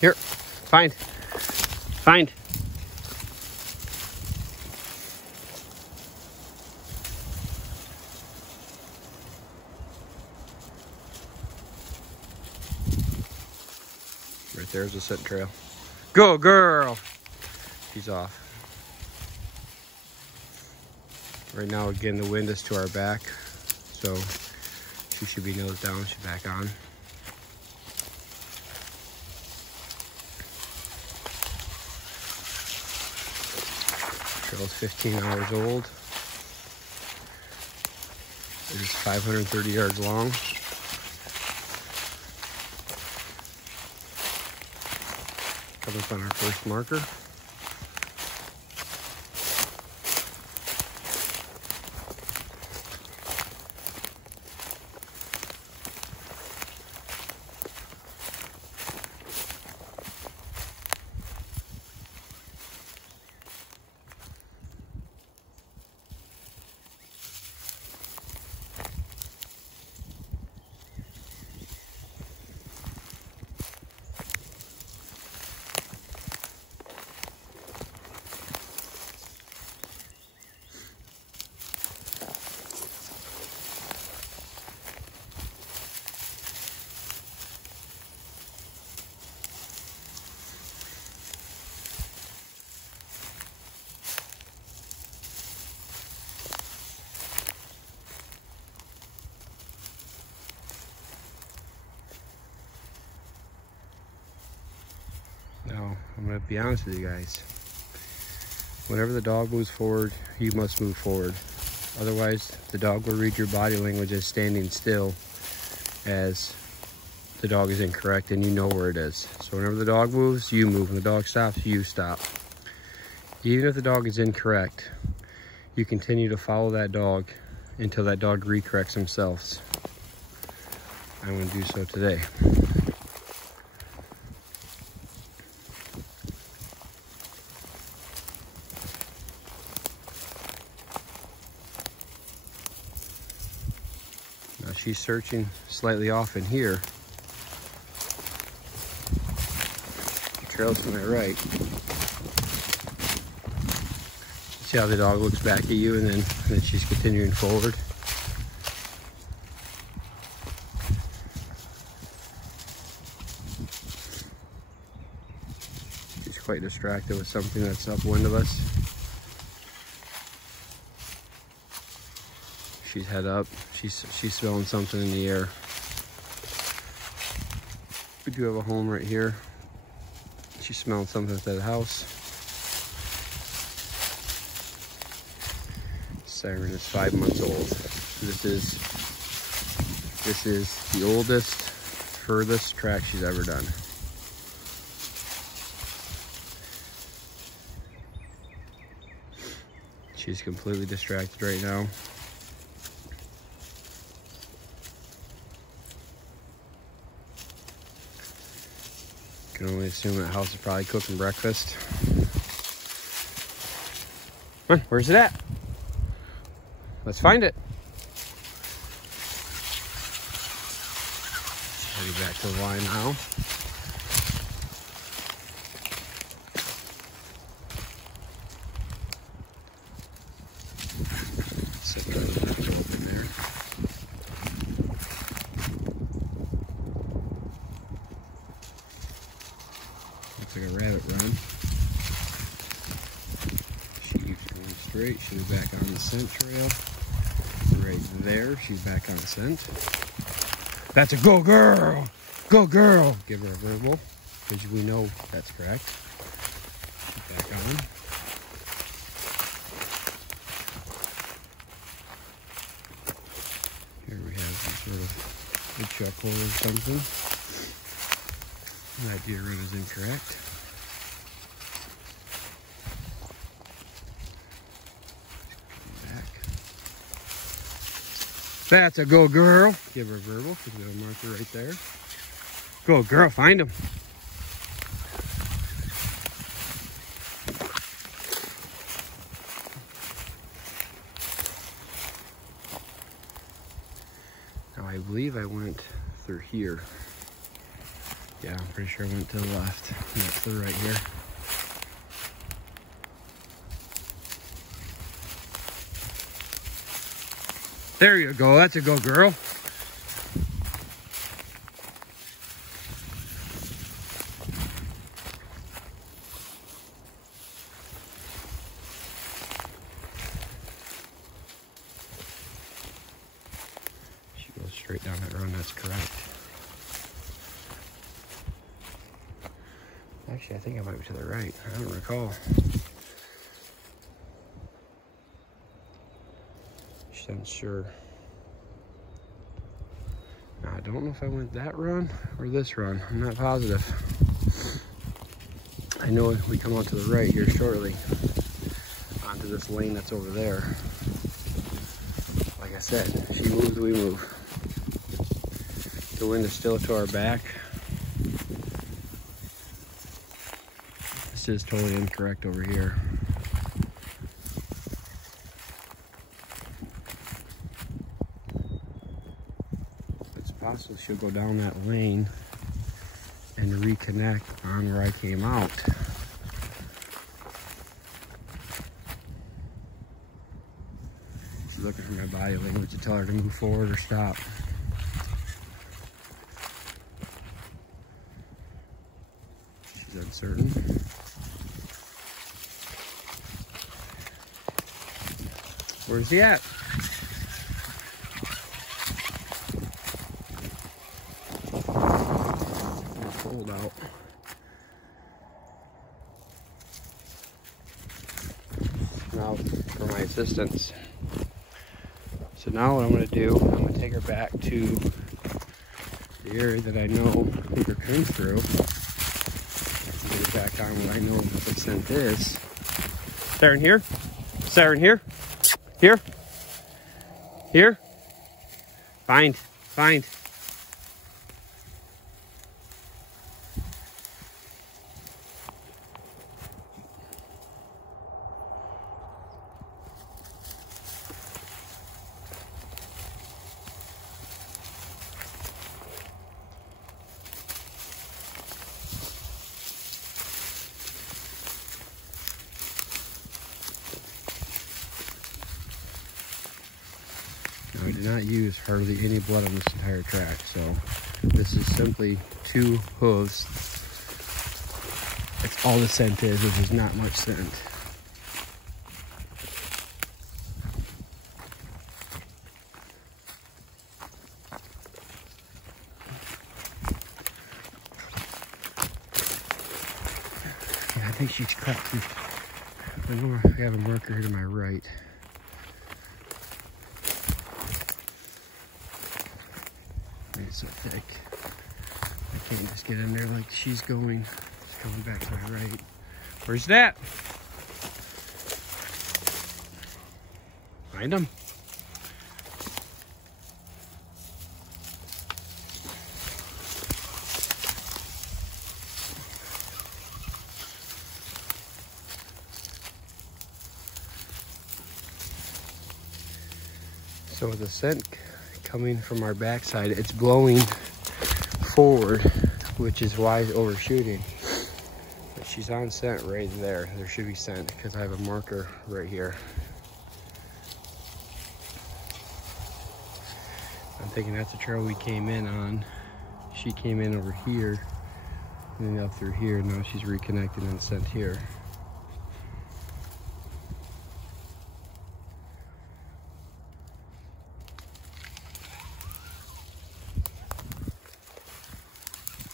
Here, find. Find. Right there's a scent trail. Go, girl. She's off. Right now, again, the wind is to our back, so she should be nose down. She's back on. Trail's 15 hours old. It is 530 yards long. Coming up on our first marker. Now, I'm going to be honest with you guys. Whenever the dog moves forward, you must move forward. Otherwise, the dog will read your body language as standing still, as the dog is incorrect and you know where it is. So whenever the dog moves, you move. When the dog stops, you stop. Even if the dog is incorrect, you continue to follow that dog until that dog recorrects himself. I'm going to do so today. Now she's searching slightly off in here. The trail's to my right. See how the dog looks back at you, and then she's continuing forward. She's quite distracted with something that's upwind of us. She's head up. She's smelling something in the air. We do have a home right here. She's smelling something at the house. Siren is 5 months old. This is the oldest, furthest track she's ever done. She's completely distracted right now. Can only assume that house is probably cooking breakfast. Come on, where's it at? Let's find it. Heading back to the line now. Set that open there. Looks like a rabbit run. She keeps going straight. She'll be back on the scent trail. Right there, she's back on scent. That's a go girl! Go girl! Give her a verbal, because we know that's correct. She's back on. Here we have some sort of a chuckle or something. That deer run is incorrect. That's a go girl. Give her a verbal. She's got a marker right there. Go girl, find him. Now I believe I went through here. Yeah, I'm pretty sure I went to the left. And that's the right here. There you go. That's a go, girl. She goes straight down that run. That's correct. Actually, I think I might be to the right. I don't recall. I'm sure. Now, I don't know if I went that run or this run. I'm not positive. I know we come out to the right here shortly onto this lane that's over there. Like I said, she moves, we move. The wind is still to our back. This is totally incorrect over here. Possible she'll go down that lane and reconnect on where I came out. She's looking for my body language to tell her to move forward or stop. She's uncertain. Where's he at? Out. Now for my assistance. So now what I'm going to do, I'm going to take her back to the area that I know Cougar comes through. Get her back on what I know the scent is. Siren here? Siren here? Here? Here? Find. I did not use hardly any blood on this entire track, so this is simply 2 hooves. That's all the scent is. This is not much scent. Yeah, I think she's cut through. I know I have a marker here to my right. It's so thick. I can't just get in there like she's going. She's coming back to my right. Where's that? Find him. So with the scent coming from our backside, it's blowing forward, which is why it's overshooting. But she's on scent right there. There should be scent because I have a marker right here. I'm thinking that's the trail we came in on. She came in over here and then up through here. Now she's reconnected and scent here.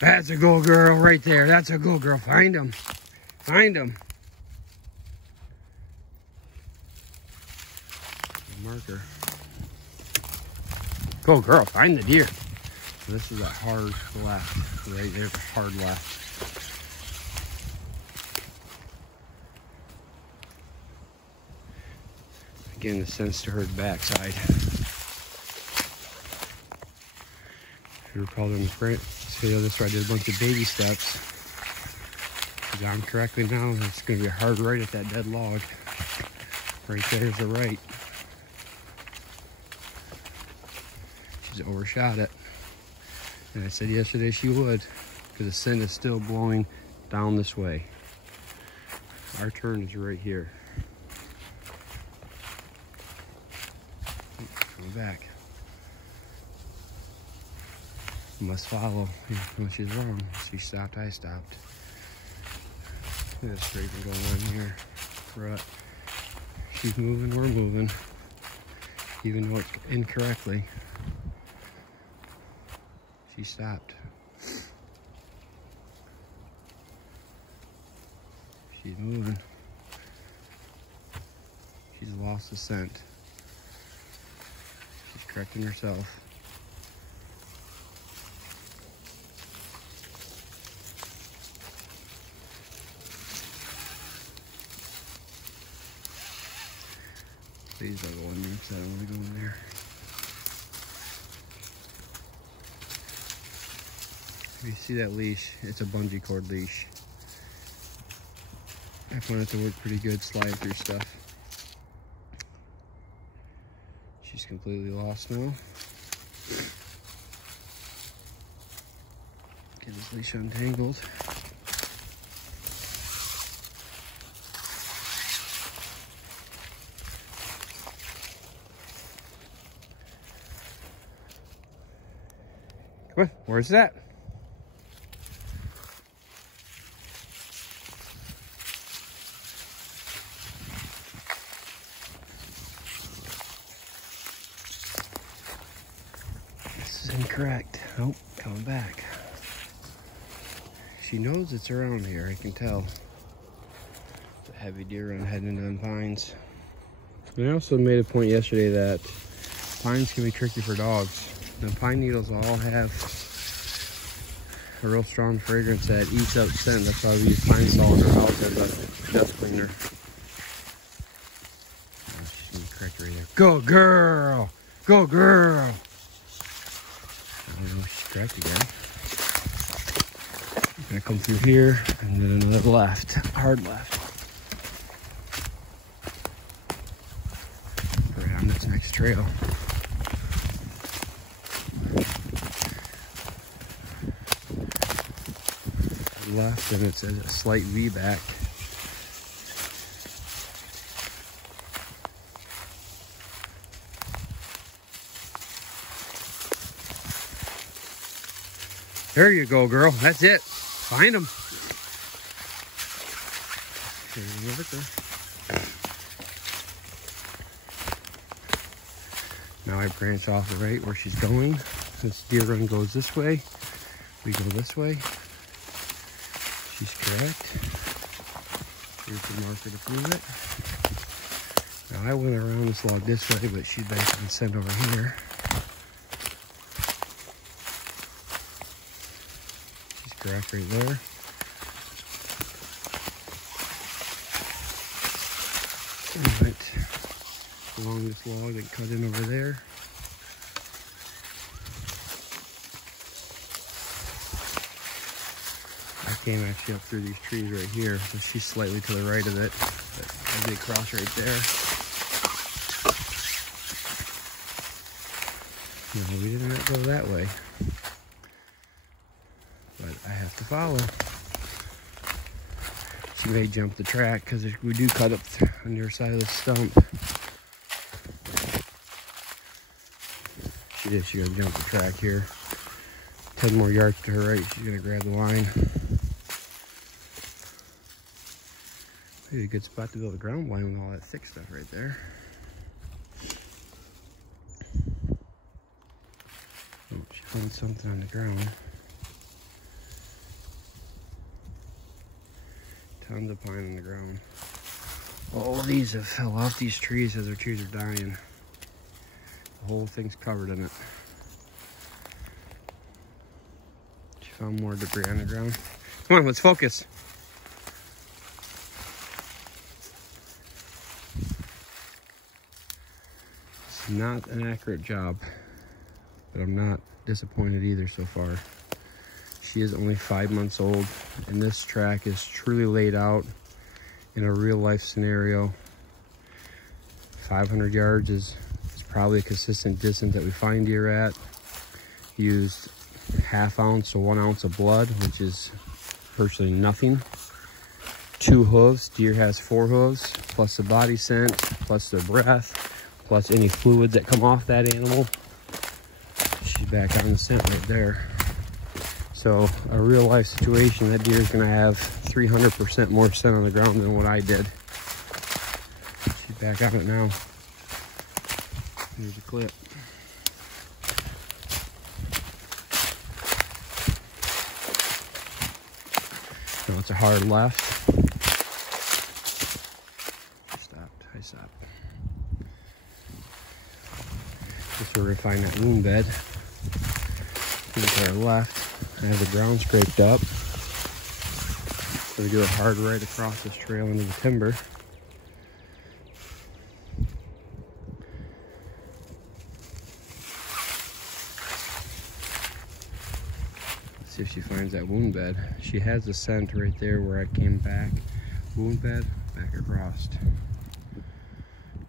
That's a go girl right there. That's a go girl. Find him. Find him. Marker. Go girl. Find the deer. So this is a hard left. Right there's a hard left. Again, the scent's to her backside. If you recall in the video, this where I did a bunch of baby steps. If I'm correctly now, it's going to be a hard right at that dead log. Right there's the right. She's overshot it. And I said yesterday she would. because the scent is still blowing down this way. Our turn is right here. Coming back. Must follow. When she's wrong, she stopped, I stopped. Look at this scraping going on here. Rut. She's moving, we're moving. Even though it's incorrectly. She stopped. She's moving. She's lost the scent. She's correcting herself. These are the ones that I don't want to go in there. If you see that leash, it's a bungee cord leash. I find it to work pretty good, slide through stuff. She's completely lost now. Get this leash untangled. Come on, where's that? This is incorrect. Oh, coming back. She knows it's around here, I can tell. It's a heavy deer run heading into them pines. I also made a point yesterday that pines can be tricky for dogs. The pine needles all have a real strong fragrance that eats up scent. That's why we use pine sol in our house as a dust cleaner. Oh, she's gonna correct right there. Go girl! Go girl! I don't know if she's correct again. I'm gonna come through here and then another left, hard left. Right on this next trail. Left, and it's a slight V back. There you go, girl. That's it. Find them. Now I branch off the right where she's going. This deer run goes this way. We go this way. She's correct. Here's the marker to prove it. Now I went around this log this way, but she's back on scent over here. She's correct right there. And went along this log and cut in over there. Came actually up through these trees right here, so she's slightly to the right of it, but I did cross right there. No, we did not go that way, but I have to follow. She may jump the track because we do cut up on the other side of the stump. She did. She's gonna jump the track here. 10 more yards to her right. She's gonna grab the line. Maybe a good spot to build a ground blind with all that thick stuff right there. Oh, she found something on the ground. Tons of pine on the ground. All of these have fell off these trees as their trees are dying. The whole thing's covered in it. She found more debris on the ground. Come on, let's focus. Not an accurate job, but I'm not disappointed either so far. She is only 5 months old, and this track is truly laid out in a real life scenario. 500 yards is probably a consistent distance that we find deer at. Used 1/2 ounce to 1 ounce of blood, which is virtually nothing. 2 hooves. Deer has 4 hooves, plus the body scent, plus the breath, plus any fluid that come off that animal. She's back on the scent right there. So a real life situation, that deer is going to have 300% more scent on the ground than what I did. She's back on it now. Here's a clip. No, it's a hard left. I stopped. Just where we find that wound bed. To our left, I have the ground scraped up. So we do a hard right across this trail into the timber. Let's see if she finds that wound bed. She has the scent right there where I came back. Wound bed, back across.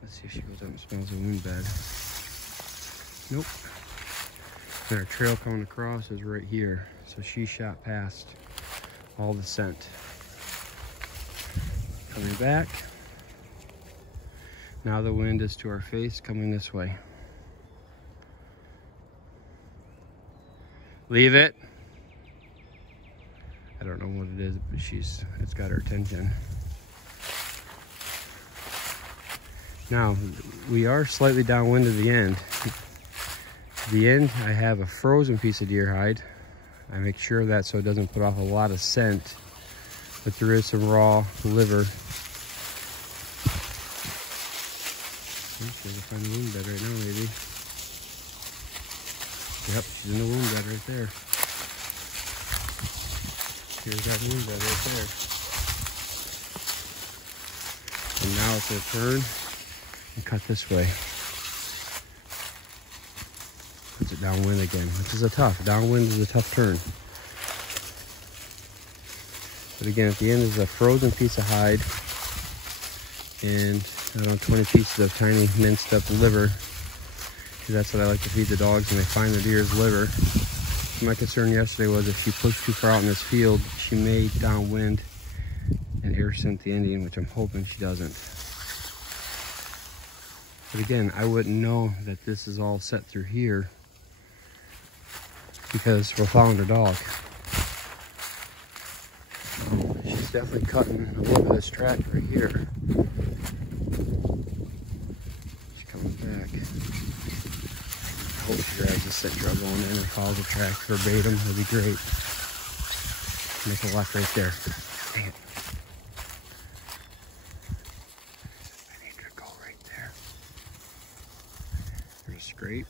Let's see if she goes up and smells the wound bed. Nope. And our trail coming across is right here. So she shot past all the scent. Coming back. Now the wind is to our face, coming this way. Leave it. I don't know what it is, but it's got her attention. Now, we are slightly downwind of the end. The end, I have a frozen piece of deer hide. I make sure of that so it doesn't put off a lot of scent, but there is some raw liver. I'm trying to find the wound bed right now, maybe. Yep, she's in the wound bed right there. Here's that wound bed right there. And now it's gonna turn and cut this way. Puts it downwind again, which is downwind is a tough turn. But again, at the end is a frozen piece of hide and I don't know, 20 pieces of tiny minced up liver. Because that's what I like to feed the dogs when they find the deer's liver. My concern yesterday was if she pushed too far out in this field, she may downwind and air scent the Indian, which I'm hoping she doesn't. But again, I wouldn't know that this is all set through here because we're following her dog. She's definitely cutting a little bit of this track right here. She's coming back. I hope she grabs the scent trail going in and follows the track verbatim. That'd be great. Make a left right there. Dang it. I need her to go right there. There's a scrape.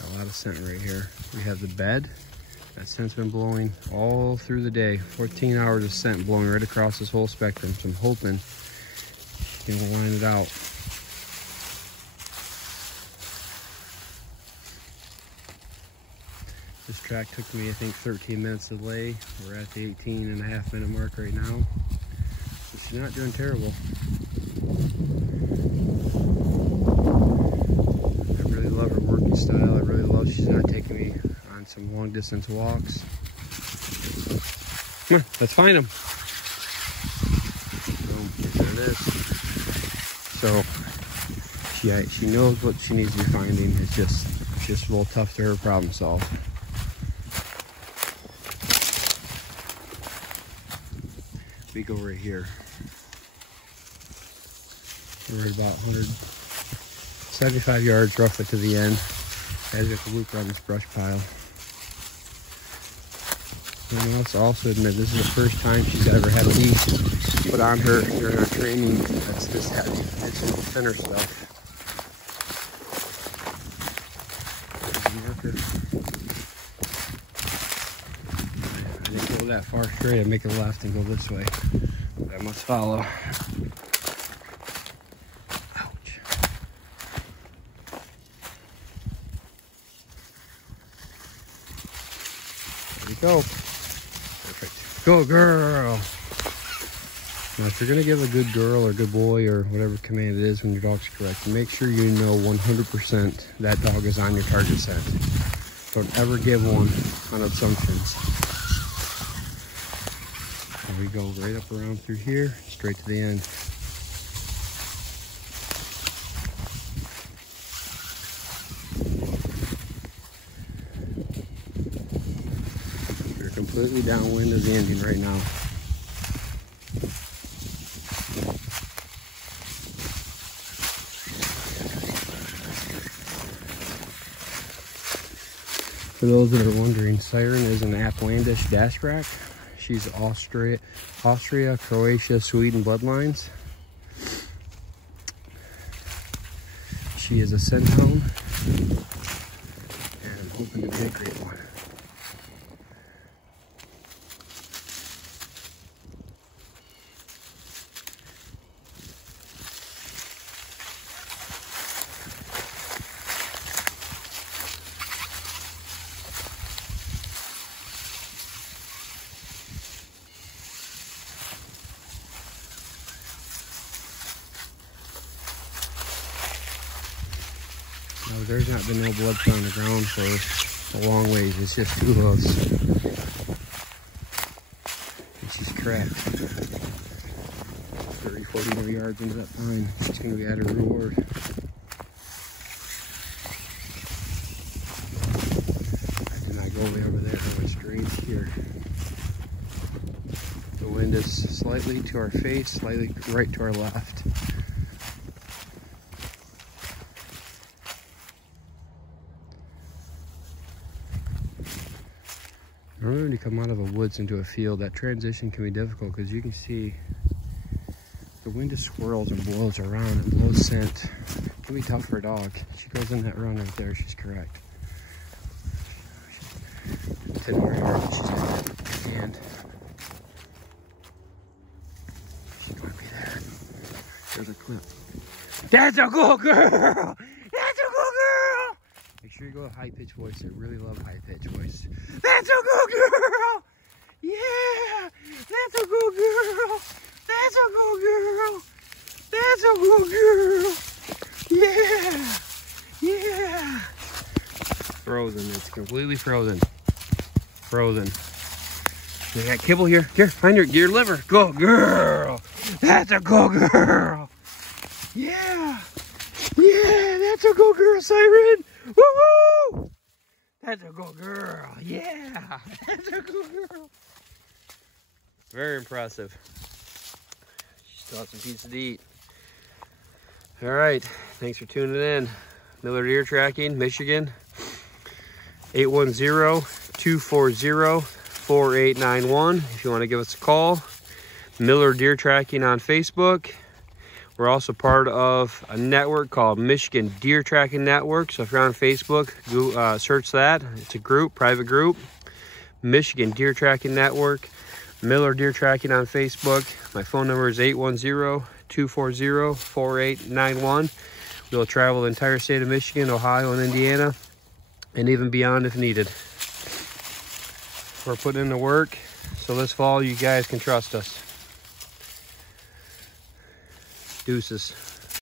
Got a lot of scent right here. We have the bed. That scent's been blowing all through the day. 14 hours of scent blowing right across this whole spectrum. So I'm hoping she can line it out. This track took me, I think, 13 minutes to lay. We're at the 18.5 minute mark right now. So she's not doing terrible. I really love her working style. I really love she's not taking me on some long distance walks. Come on, let's find them. Boom, there it is. So she knows what she needs to be finding. It's just a little tough to her problem solve. We go right here. We're at about 175 yards roughly to the end. Guys, we have to loop around this brush pile. And let's also admit this is the first time she's ever had a leash put on her during our training that's this heavy. It's in thinner stuff. I didn't go that far straight. I make a left and go this way. But I must follow. Ouch. There we go. Perfect. Go, girl. Now, if you're going to give a good girl or good boy or whatever command it is when your dog's correct, make sure you know 100% that dog is on your target scent. Don't ever give one on assumptions. And we go right up around through here, straight to the end. We're completely downwind of the engine right now. For those that are wondering, Siren is an Laplandish dash rack. She's Austria, Croatia, Sweden bloodlines. She is a scent hound, and I'm hoping to be a great one. No, there's not been no blood on the ground for a long ways. It's just two hooves. And she's cracked. 30, 40 more yards into that pine. She's going to be at her reward. I did not go way over there. I went straight here. The wind is slightly to our face, slightly right to our left. Normally when you come out of a woods into a field, that transition can be difficult because you can see the wind just swirls and blows around and blows scent. It can be tough for a dog. She goes in that run right there, she's correct. 10 more yards, she's got that hand. She's gonna be there. There's a clip. That's a good girl! That's a good girl! Make sure you go with high-pitched voice. I really love high-pitched voice. That's a good girl! Yeah! That's a good girl! That's a good girl! That's a good girl! Yeah! Yeah! Frozen. It's completely frozen. Frozen. They got kibble here. Here, find your liver. Good girl! That's a good girl! Yeah! Yeah! That's a good girl, Siren! Woo-woo! That's a good girl. Yeah, that's a good girl. Very impressive. She still has some pizza to eat. All right, thanks for tuning in. Miller Deer Tracking, Michigan. 810-240-4891. If you want to give us a call. Miller Deer Tracking on Facebook. We're also part of a network called Michigan Deer Tracking Network. So if you're on Facebook, go, search that. It's a group, private group. Michigan Deer Tracking Network. Miller Deer Tracking on Facebook. My phone number is 810-240-4891. We'll travel the entire state of Michigan, Ohio, and Indiana, and even beyond if needed. We're putting in the work, so this fall you guys can trust us. Deuces.